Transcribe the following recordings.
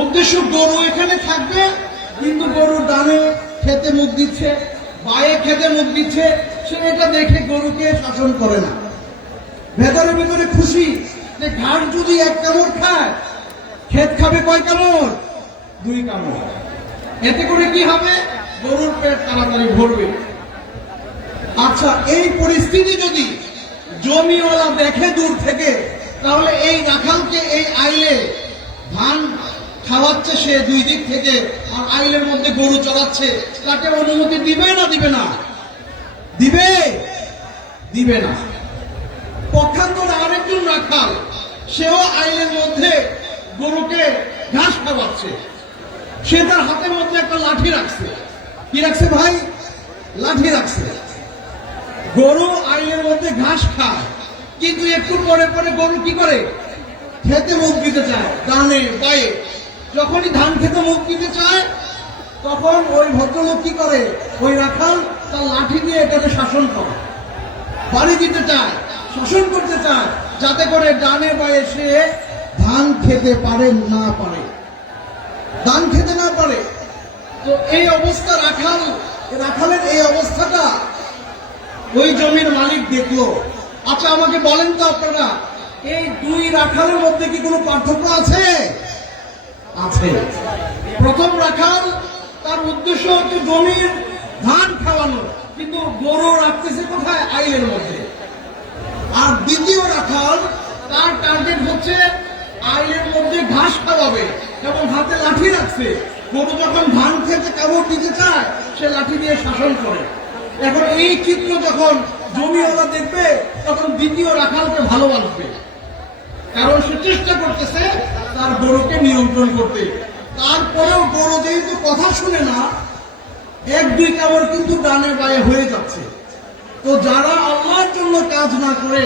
উদ্দেশ্য গরু এখানে থাকবে, কিন্তু গরুর ডানে খেতে মুখ দিচ্ছে, বায়ে খেতে মুখ দিচ্ছে, সে এটা দেখে গরুকে শাসন করে না। ভেতরে ভেতরে খুশি যে ঘাট যদি এক কামড় খায়, ক্ষেত খাবে কয় কামড়? দুই কামড়। এতে করে কি হবে? গরুর পেট তাড়াতাড়ি ভরবে। আচ্ছা এই পরিস্থিতি যদি জমিওয়ালা দেখে দূর থেকে, তাহলে এই রাখালকে খাওয়াচ্ছে সে দুই দিক থেকে, আর আইলের মধ্যে গরু চড়াচ্ছে তাকে অনুমতি দিবে না দিবে না? দিবে? দিবে না। পক্ষান্তরে আরেকজন রাখাল, সেও আইলের মধ্যে গরুকে ঘাস খাওয়াচ্ছে। সে তার হাতের মধ্যে একটা লাঠি রাখছে। কি রাখছে ভাই? লাঠি রাখছে। গরু আইলের মধ্যে ঘাস খায়। কিন্তু একটু পরে পরে গরু কি করে? খেতে মুখ দিতে চায়, ডানে পায়ে যখনই ধান খেতে মুখ দিতে চায়, তখন ওই ভদ্রলোক কি করে? ওই রাখাল তার লাঠি দিয়ে এটাকে শাসন করে। বাড়ি দিতে চায়, শাসন করতে চায়, যাতে করে ডানে বায়ে সে ধান খেতে পারে, না পারে। ধান খেতে না পারে। তো এই অবস্থা রাখাল, রাখালের এই অবস্থাটা ওই জমির মালিক দেখল। আচ্ছা আমাকে বলেন তো আপনারা, এই দুই রাখালের মধ্যে কি কোনো পার্থক্য আছে? আছে। প্রথম রাখাল, তার উদ্দেশ্য হচ্ছে জমির ধান খাওয়ানো কিন্তু গরু রাখতেছে কোথায়? আইলের মধ্যে। আর দ্বিতীয় রাখাল, তার টার্গেট হচ্ছে আইলের মধ্যে ঘাস খাওয়াবে এবং হাতে লাঠি রাখছে। গরু যখন ধান খেতে কামড় দিতে চায়, সে লাঠি দিয়ে শাসন করে। এখন এই চিত্র যখন জমিওয়ালা দেখবে, তখন দ্বিতীয় রাখালকে ভালোবাসবে। কারণ সে চেষ্টা করতেছে তার গরুকে নিয়ন্ত্রণ করতে। তারপরেও গরু যেহেতু কথা শুনে না, এক দুই কামড় কিন্তু ডানে বায়ে হয়ে যাচ্ছে। তো যারা আল্লাহর জন্য কাজ না করে,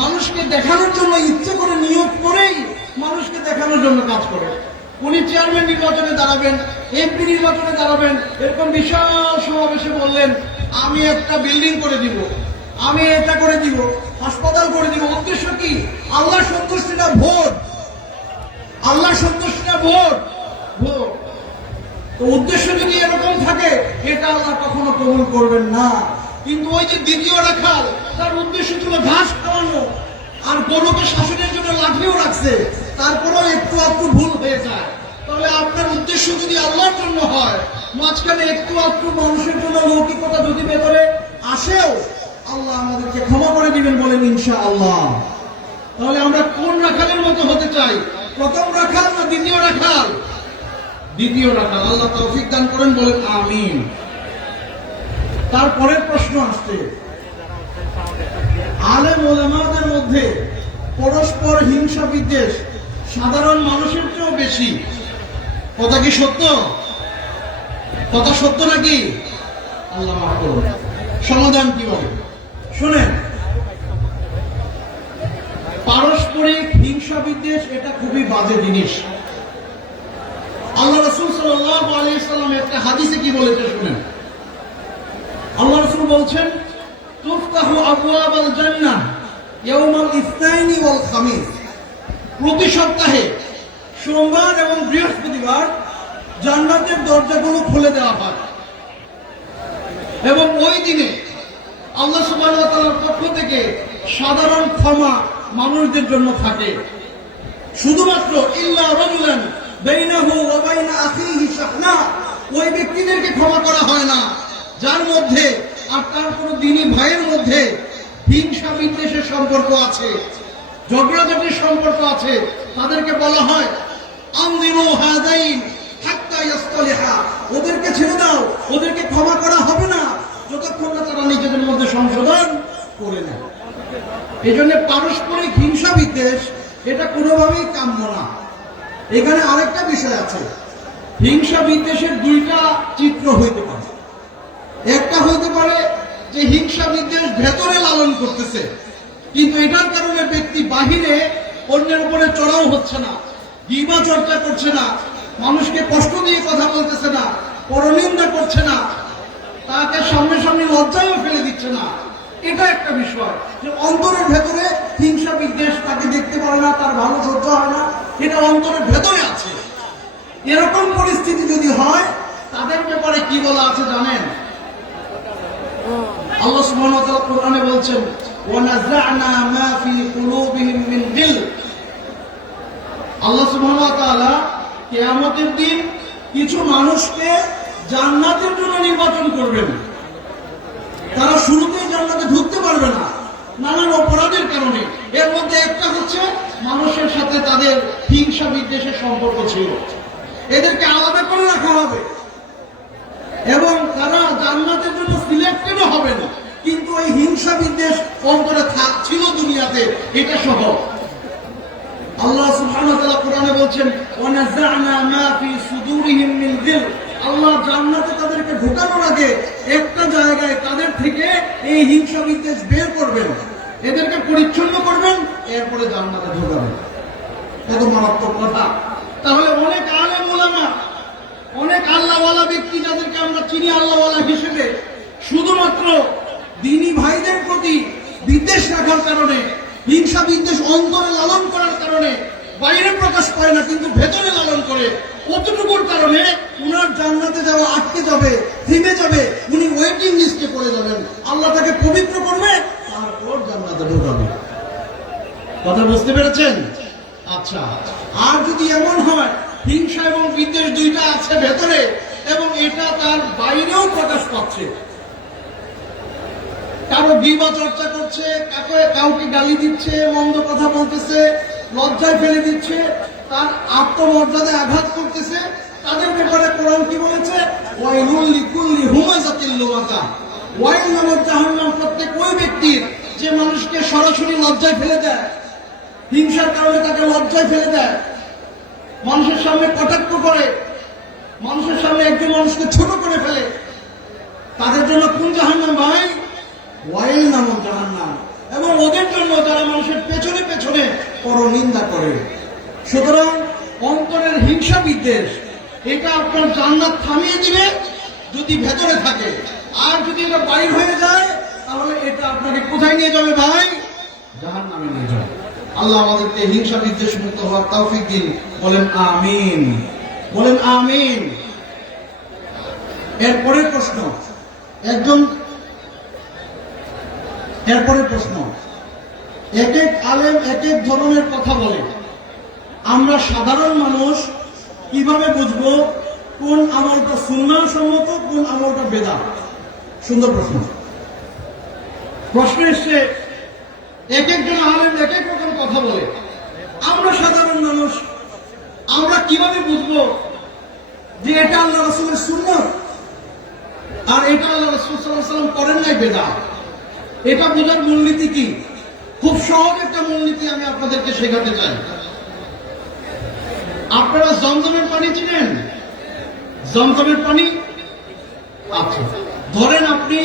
মানুষকে দেখানোর জন্য ইচ্ছে করে, নিয়োগ করেই মানুষকে দেখানোর জন্য কাজ করে। উনি চেয়ারম্যান নির্বাচনে দাঁড়াবেন এমপি নির্বাচনে দাঁড়াবেন, এরকম বিশাল সমাবেশে বললেন, আমি একটা বিল্ডিং করে দিব, আমি এটা করে দিব, হাসপাতাল করে দিব। উদ্দেশ্য কি? আল্লাহ সন্তুষ্টিটা ভোট আল্লাহ সন্তুষ্টিটা ভোট। ভোট। তো উদ্দেশ্য যদি এরকম থাকে, এটা আল্লাহ কখনো কবুল করবেন না। কিন্তু ওই যে দ্বিতীয় রাখাল তার উদ্দেশ্য ছিল ঘাস খাওয়ানো। আর গরুকে শাসনের জন্য লাঠিও রাখছে। তারপরেও একটু একটু ভুল হয়ে যায়। তাহলে আপনার উদ্দেশ্য যদি আল্লাহর জন্য হয়, মাঝখানে একটু একটু মানুষের জন্য লৌকিকতা যদি ভেতরে আসেও, আল্লাহ আমাদেরকে ক্ষমা করে দিবেন বলেন ইনশা আল্লাহ তাহলে আমরা কোন রাখালের মতো হতে চাই? প্রথম রাখাল না দ্বিতীয় রাখাল দ্বিতীয় রাখাল আল্লাহ তৌফিক দান করেন, বলেন আমিন। তারপরের প্রশ্ন আসছে, আলেম ওলামাদের মধ্যে পরস্পর হিংসা বিদ্বেষ সাধারণ মানুষের চেয়েও বেশি। কথা কি সত্য? কথা সত্য নাকি? আল্লাহ মাফ করুন। সমাধান কীভাবে শুনেন, পারস্পরিক হিংসা বিদ্বেষ এটা খুবই বাজে জিনিস। আল্লাহ রসুল সাল্লাহ আলাইসাল্লাম একটা হাদিসে কি বলেছে শুনেন? আল্লাহ রসুল বলছেন, তুফতাহু আবওয়াবাল জান্নাহ ইয়াউমাল ইসনাইনি ওয়াল খামিস। প্রতি সপ্তাহে সোমবার এবং বৃহস্পতিবার জান্নাতের দরজাগুলো খুলে দেওয়া হয়। এবং ওই দিনে আল্লাহ ওয়া পক্ষ থেকে সাধারণ ক্ষমা মানুষদের জন্য থাকে। শুধুমাত্র ইল্লা রাজুলান ওই ব্যক্তিদেরকে ক্ষমা করা হয় না। যার মধ্যে আর তার কোনো দিনী ভাইয়ের মধ্যে হিংসা বিদ্বেষের সম্পর্ক আছে, ঝগড়াঝাটির সম্পর্ক আছে, তাদেরকে বলা হয় আনদিরু হাদাইন ওদেরকে ছেড়ে দাও, ওদেরকে ক্ষমা করা হবে না। যতক্ষণ না তারা নিজেদের মধ্যে সংশোধন করে নেয়। এই জন্য পারস্পরিক হিংসা বিদ্বেষ, এটা কোনোভাবেই কাম্য না। এখানে আরেকটা বিষয় আছে। হিংসা বিদ্বেষের দুইটা চিত্র হইতে পারে। একটা হইতে পারে যে হিংসা বিদ্বেষ ভেতরে লালন করতেছে, কিন্তু এটার কারণে ব্যক্তি বাহিরে অন্যের উপরে চড়াও হচ্ছে না গিবা চর্চা করছে না, মানুষকে কষ্ট দিয়ে কথা বলতেছে না, পরনিন্দা করছে না, তাকে সামনে সামনে লজ্জায়ও ফেলে দিচ্ছে না। এটা একটা বিষয় যে অন্তরের ভেতরে হিংসা বিদ্বেষ তাকে দেখতে পারে না, তার ভালো সহ্য হয় না এটা অন্তরের ভেতরে আছে। এরকম পরিস্থিতি যদি হয় তাদের ব্যাপারে কি বলা আছে জানেন? আল্লাহ সুবহানাহু ওয়া কোরআনে বলছেন ওয়ানাযা'না মা ফি কুলুবিহিম মিন গিল আল্লাহ সুবহানাহু ওয়া তাআলা কিয়ামতের দিন কিছু মানুষকে জান্নাতের জন্য নির্বাচন করবেন। তারা শুরুতেই জান্নাতে ঢুকতে পারবে না। নানান অপরাধের কারণে। এর মধ্যে একটা হচ্ছে মানুষের সাথে তাদের হিংসা বিদ্বেষের সম্পর্ক ছিল। এদেরকে আলাদা করে রাখা হবে। এবং তারা জান্নাতের জন্য সিলেক্টেডও হবে না। কিন্তু এই হিংসা বিদ্বেষ অন্তরে ছিল দুনিয়াতে, এটা সহ আল্লাহ সুবহানাহু ওয়া কোরআনে বলছেন ওয়ানাযা'না মা ফি সুদুরিহিম মিন গিল আল্লাহ জান্নাতে তাদেরকে ঢোকানোর আগে একটা জায়গায় তাদের থেকে এই হিংসা বিদ্বেষ বের করবেন। এদেরকে পরিচ্ছন্ন করবেন, এরপরে জান্নাতে ঢোকাবেন। এত মারাত্মক কথা। তাহলে অনেক আলেম ওলামা, অনেক আল্লাহওয়ালা ব্যক্তি যাদেরকে আমরা চিনি আল্লাহওয়ালা হিসেবে, শুধুমাত্র দিনী ভাইদের প্রতি বিদ্বেষ রাখার কারণে, হিংসা বিদ্বেষ অন্তরে লালন করার কারণে বাইরে প্রকাশ পায় না, কিন্তু ভেতরে লালন করে। কতটুকুর কারণে? উনার জান্নাতে যাওয়া আটকে যাবে, থেমে যাবে, উনি ওয়েটিং লিস্টে পড়ে যাবেন। আল্লাহ তাকে পবিত্র করবে তারপর জান্নাতে ঢোকাবে। কথা বুঝতে পেরেছেন? আচ্ছা আর যদি এমন হয়, হিংসা এবং বিদ্বেষ দুইটা আছে ভেতরে, এবং এটা তার বাইরেও প্রকাশ পাচ্ছে। কারও বিবা চর্চা করছে, কাকে কাউকে গালি দিচ্ছে, মন্দ কথা বলতেছে, লজ্জায় ফেলে দিচ্ছে, তার আত্মমর্যাদায় আঘাত করতেছে, তাদের ব্যাপারে কোরআন কি বলেছে? ওয়াইলুল লিকুল্লি হুমাজাতিল লুমাজা। ওয়াইল নামক জাহান্নাম প্রত্যেক ওই ব্যক্তির যে মানুষকে সরাসরি লজ্জায় ফেলে দেয়, হিংসার কারণে তাকে লজ্জায় ফেলে দেয়, মানুষের সামনে কটাক্ষ করে, মানুষের সামনে একজন মানুষকে ছোট করে ফেলে, তাদের জন্য কোন জাহান্নাম ভাই, ওয়াইল নামক জাহান্নাম। এবং ওদের জন্য যারা মানুষের পেছনে পেছনে পরনিন্দা করে। সুতরাং অন্তরের হিংসা বিদ্বেষ, এটা আপনার জান্নাত থামিয়ে দিবে যদি ভেতরে থাকে। আর যদি এটা বাইর হয়ে যায় তাহলে এটা আপনাকে কোথায় নিয়ে যাবে ভাই? জাহান নামে নিয়ে যাবে। আল্লাহ আমাদেরকে হিংসা বিদ্বেষ মুক্ত হওয়ার তৌফিক দিন। বলেন আমিন। বলেন আমিন। এরপরের প্রশ্ন। একজন এরপরের প্রশ্ন। এক এক আলেম এক এক ধরনের কথা বলে। আমরা সাধারণ মানুষ কীভাবে বুঝব কোন আমলটা সম্মত কোন আমলটা বেদা সুন্দর প্রশ্ন। প্রশ্ন এসছে, এক একজন আলেম এক এক রকম কথা বলে। আমরা সাধারণ মানুষ, আমরা কীভাবে বুঝব যে এটা আল্লাহ রসুলের সুন্নত আর এটা আল্লাহ রসুল সাল্লাম করেন নাই বেদা। এটা বোঝার মূলনীতি কি? খুব সহজ একটা মূলনীতি আমি আপনাদেরকে শেখাতে চাই। আপনারা জমজমের পানি চিনেন? জমজমের পানি আচ্ছা ধরেন আপনি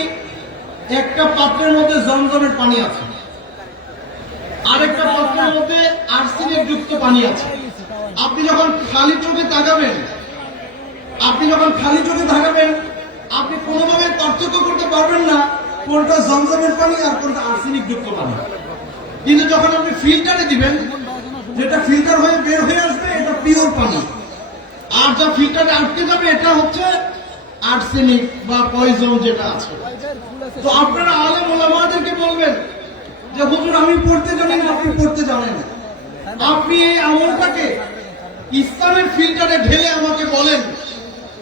একটা পাত্রের মধ্যে জমজমের পানি আছে। আরেকটা পাত্রের মধ্যে আর্সেনিক যুক্ত পানি আছে। আপনি যখন খালি চোখে তাকাবেন, আপনি যখন খালি চোখে তাকাবেন, আপনি কোনোভাবে পার্থক্য করতে পারবেন না, কোনটা জমজমের পানি আর কোনটা আর্সেনিক যুক্ত পানি। কিন্তু যখন আপনি ফিল্টারে দিবেন, যেটা ফিল্টার হয়ে বের হয়ে আসবে, এটা পিওর পানি। আর যা ফিল্টারে আটকে যাবে, এটা হচ্ছে আর্সেনিক বা পয়জন যেটা আছে। তো আপনারা আলেম ওলামাদেরকে বলবেন যে, হুজুর, আমি পড়তে জানি না, আপনি পড়তে জানেন। আপনি এই আমলটাকে ইসলামের ফিল্টারে ঢেলে আমাকে বলেন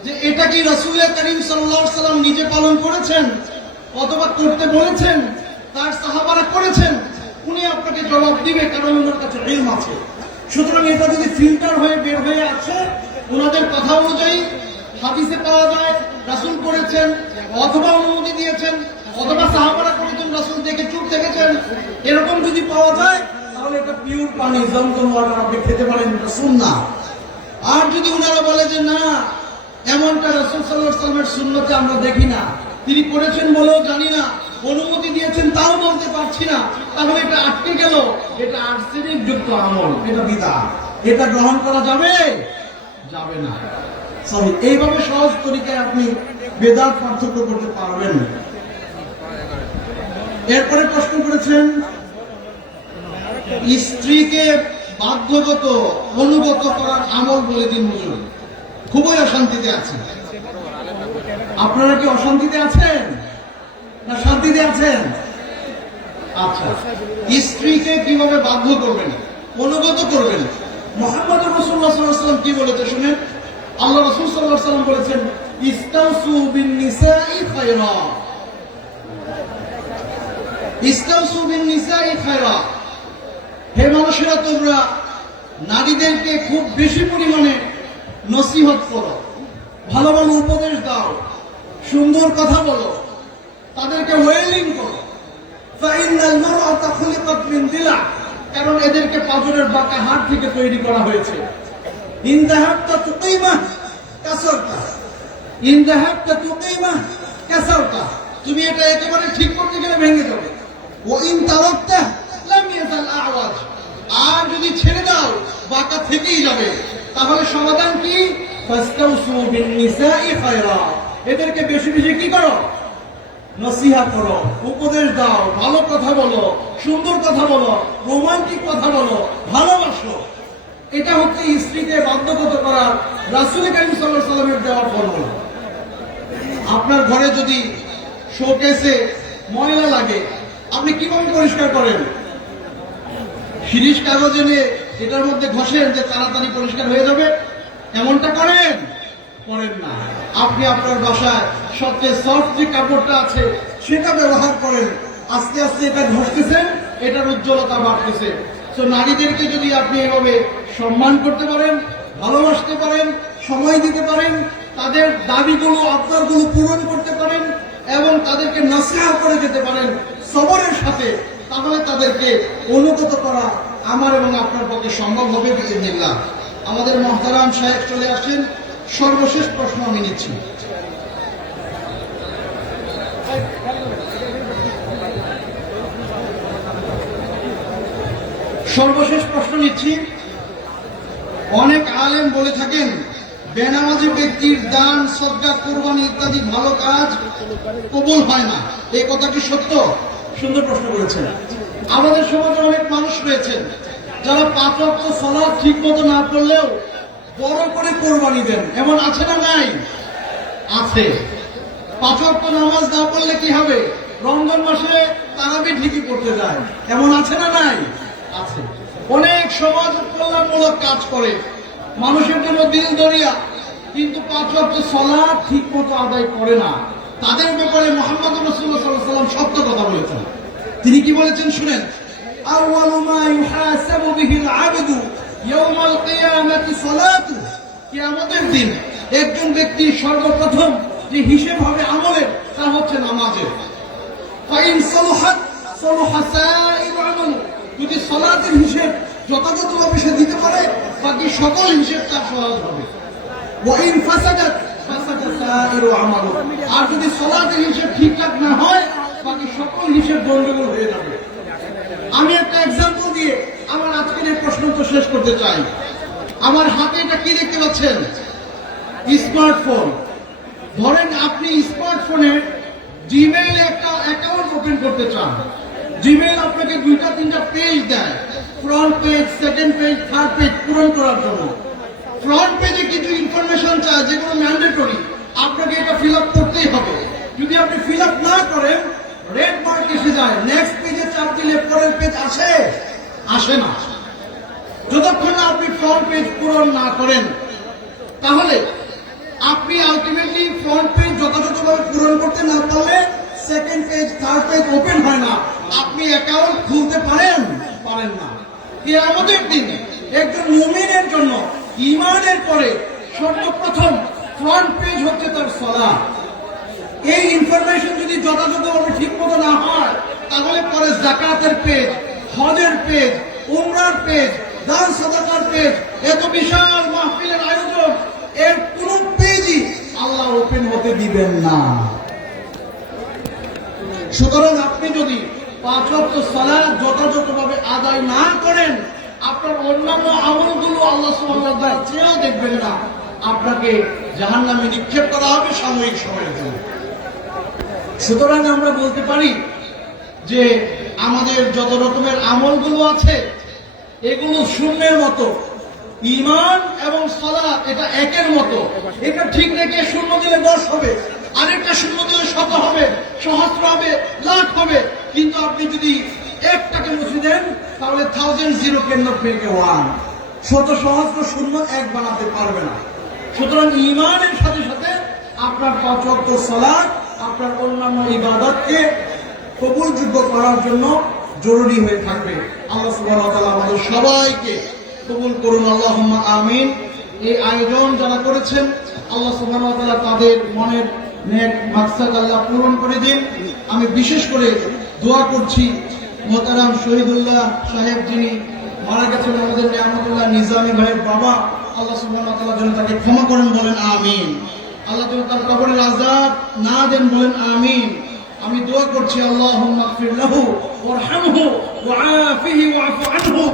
যে, এটা কি রসুলের করিম সাল্লাহ সাল্লাম নিজে পালন করেছেন অথবা করতে বলেছেন? তার সাহাবারা করেছেন? উনি আপনাকে জবাব দিবে, কারণ ওনার কাছে ইলম আছে। সুতরাং এটা যদি ফিল্টার হয়ে বের হয়ে আছে ওনাদের কথা অনুযায়ী হাদিসে পাওয়া যায়, রাসুল করেছেন অথবা অনুমতি দিয়েছেন, অথবা সাহাবারা করেছেন রাসুল দেখে চুপ থেকেছেন এরকম যদি পাওয়া যায়, তাহলে এটা পিওর পানি, জমজম ওয়াটার আপনি খেতে পারেন, এটা না আর যদি ওনারা বলে যে না, এমনটা রসুল সাল্লাহ সাল্লামের শূন্যতে আমরা দেখি না, তিনি করেছেন বলেও জানি না, অনুমতি দিয়েছেন তাও বলতে পারছি না, তাহলে এটা আটকে গেল, এটা আর্সেনিক যুক্ত আমল, এটা বিদা এটা গ্রহণ করা যাবে? যাবে না। সরি এইভাবে সহজ তরিকায় আপনি বেদাত পার্থক্য করতে পারবেন না। এরপরে প্রশ্ন করেছেন, স্ত্রীকে বাধ্যগত, অনুগত করার আমল বলে দিন হুজুর। খুবই অশান্তিতে আছি। আপনারা কি অশান্তিতে আছেন? না শান্তিতে আছেন? আচ্ছা স্ত্রীকে কীভাবে বাধ্য করবেন? অনুগত করবেন? মোহাম্মদ রসুল্লাহ কি বলেছে শুনেন? আল্লাহ রসুল সাল্লাহ সাল্লাম বলেছেন ইস্তাউসু বিন নিসাই খায়রা। ইস্তাউসু বিন নিসাই খায়রা। হে মানুষেরা, তোমরা নারীদেরকে খুব বেশি পরিমাণে নসিহত করো, ভালো ভালো উপদেশ দাও, সুন্দর কথা বলো, তাদেরকে ওয়েলিং করো। কারণ এদেরকে পাজরের বাঁকা হাট থেকে তৈরি করা হয়েছে। ইন দাহাবতা তুকিমা কাসরতা ইন দাহাবতা তুকিমা কাসরতা তুমি এটা একেবারে ঠিক করতে গেলে ভেঙে যাবে। ও ইন তারাকতা লাম আওয়াজ। আর যদি ছেড়ে দাও, বাঁকা থেকেই যাবে। তাহলে সমাধান কি? ফাস্তাউসু বিন নিসাই খায়রা। এদেরকে বেশি বেশি কি করো? নসিহা করো, উপদেশ দাও, ভালো কথা বলো, সুন্দর কথা বলো, রোমান্টিক কথা বলো, ভালোবাসো। এটা হচ্ছে স্ত্রীকে বাধ্যগত করার রাসুল করিম সাল্লাহ সাল্লামের দেওয়ার ফর্মুলা আপনার ঘরে যদি শোকেসে ময়লা লাগে, আপনি কীভাবে পরিষ্কার করেন? শিরিষ কাগজ এনে এটার মধ্যে ঘষেন যে তাড়াতাড়ি পরিষ্কার হয়ে যাবে। এমনটা করেন? করেন না। আপনি আপনার বাসায় সবচেয়ে সফট যে কাপড়টা আছে, সেটা ব্যবহার করেন। আস্তে আস্তে এটা ঘষতেছেন, এটার উজ্জ্বলতা বাড়তেছে। তো নারীদেরকে যদি আপনি এভাবে সম্মান করতে পারেন, ভালোবাসতে পারেন, সময় দিতে পারেন, তাদের দাবিগুলো, আবদারগুলো পূরণ করতে পারেন এবং তাদেরকে নাসিহা করে যেতে পারেন সবরের সাথে, তাহলে তাদেরকে অনুগত করা আমার এবং আপনার পক্ষে সম্ভব হবে বিদিনিল্লাহ আমাদের মহতারাম সাহেব চলে আসেন। সর্বশেষ প্রশ্ন আমি নিচ্ছি। সর্বশেষ প্রশ্ন নিচ্ছি। অনেক আলেম বলে থাকেন বেনামাজি ব্যক্তির দান সদ্গা কোরবানি ইত্যাদি ভালো কাজ কবুল হয় না। এই কথাটি সত্য? সুন্দর প্রশ্ন করেছেন। আমাদের সমাজে অনেক মানুষ রয়েছেন যারা পাঁচ অক্ট সলাদ ঠিক মতো না করলেও বড় করে কোরবানি দেন। এমন আছে না নাই? আছে। পাঁচ অক্ট নামাজ না পড়লে কি হবে? রমজান মাসে তারাবি ঠিকই করতে যায়। এমন আছে না নাই? আছে। অনেক সমাজ কল্যাণমূলক কাজ করে। মানুষের জন্য দিল দরিয়া। কিন্তু পাঁচ অর্থ সলা ঠিক মতো আদায় করে না। তাদের ব্যাপারে মোহাম্মদ রসুল্লাহ সাল্লাম সত্য কথা বলেছেন। তিনি কি বলেছেন শুনেন? দিন একজন ব্যক্তি সর্বপ্রথম যে হিসেব হবে আমলের, তা হচ্ছে নামাজের। যদি সলাতের হিসেব যথাযথভাবে সে দিতে পারে, বাকি সকল হিসেব তার সহজ হবে। ওয়াইন ফাসাদাত আর যদি সলাতের হিসেব ঠিকঠাক না হয়, বাকি সকল হিসেব গন্ডগোল হয়ে যাবে। আমি একটা এক্সাম্পল দিয়ে আমার আজকের এই প্রশ্ন তো শেষ করতে চাই। আমার হাতে এটা কি দেখতে পাচ্ছেন? স্মার্টফোন। ধরেন আপনি স্মার্টফোনে জিমেইলে একটা অ্যাকাউন্ট ওপেন করতে চান। জিমেইল আপনাকে দুইটা, তিনটা পেজ দেয়। Front page second page third page পূরণ করার জন্য। ফ্রন্ট পেজে কিছু ইনফরমেশন চায় যেগুলো ম্যান্ডেটরি আপনাকে এটা ফিল আপ করতেই হবে। যদি আপনি ফিল আপ না করেন রেড মার্ক এসে যায়। নেক্সট পেজে চাপ দিলে পরের পেজ আসে? আসে না। যতক্ষণ আপনি ফ্রন্ট পেজ পূরণ না করেন, তাহলে আপনি আলটিমেটলি ফ্রন্ট পেজ যথাযথভাবে পূরণ করতে না পারলে second page third page open হয় না। আপনি অ্যাকাউন্ট খুলতে পারেন? পারেন না। কি আমাদের দিন একজন মুমিনের জন্য ইমানের পরে সর্বপ্রথম ফ্রন্ট পেজ হচ্ছে তার সলা এই ইনফরমেশন যদি যথাযথভাবে ঠিক মতো না হয়, তাহলে পরে জাকাতের পেজ হজের পেজ উমরার পেজ দান সদাকার পেজ এত বিশাল মাহফিলের আয়োজন, এর কোন পেজই আল্লাহ ওপেন হতে দিবেন না। সুতরাং আপনি যদি পাঁচ ওয়াক্ত সালাত যথাযথভাবে আদায় না করেন, আপনার অন্যান্য আমলগুলো আল্লাহ সুবহানাহু চেয়েও দেখবেন না। আপনাকে জাহান্নামে নিক্ষেপ করা হবে সাময়িক সময়ের জন্য। সুতরাং আমরা বলতে পারি যে আমাদের যত রকমের আমলগুলো আছে, এগুলো শূন্যের মতো। ইমান এবং সালাত এটা একের মতো। এটা ঠিক রেখে শূন্য দিলে দশ হবে। আরেকটা শূন্য দিলে শত হবে, সহস্র হবে, লাখ হবে। কিন্তু আপনি যদি একটাকে মুছে দেন, তাহলে থাউজেন্ড জিরো কেন পেকে ওয়ান শত সহস্র শূন্য এক বানাতে পারবে না। সুতরাং ইমানের সাথে সাথে আপনার পাঁচ ওয়াক্ত আপনার অন্যান্য ইবাদতকে কবুলযোগ্য করার জন্য জরুরি হয়ে থাকবে। আল্লাহ ওয়া আমাদের সবাইকে কবুল করুন, আল্লাহুম্মা আমিন। এই আয়োজন যারা করেছেন, আল্লাহ ওয়া তাদের মনের নেক মাকসাদ আল্লাহ পূরণ করে দিন। আমি বিশেষ করে দোয়া করছি মোতারাম শহীদুল্লাহ সাহেব যিনি মারা গেছেন আমাদের নিয়ামতুল্লাহ নিজামী ভাইয়ের বাবা। আল্লাহ তাআলা যেন তাকে ক্ষমা করেন, বলেন আমিন। আল্লাহ যেন তার কবরের আযাব না দেন, বলেন আমিন। আমি দোয়া করছি, আল্লাহুম্মা গফির ওয়াফু আনহু।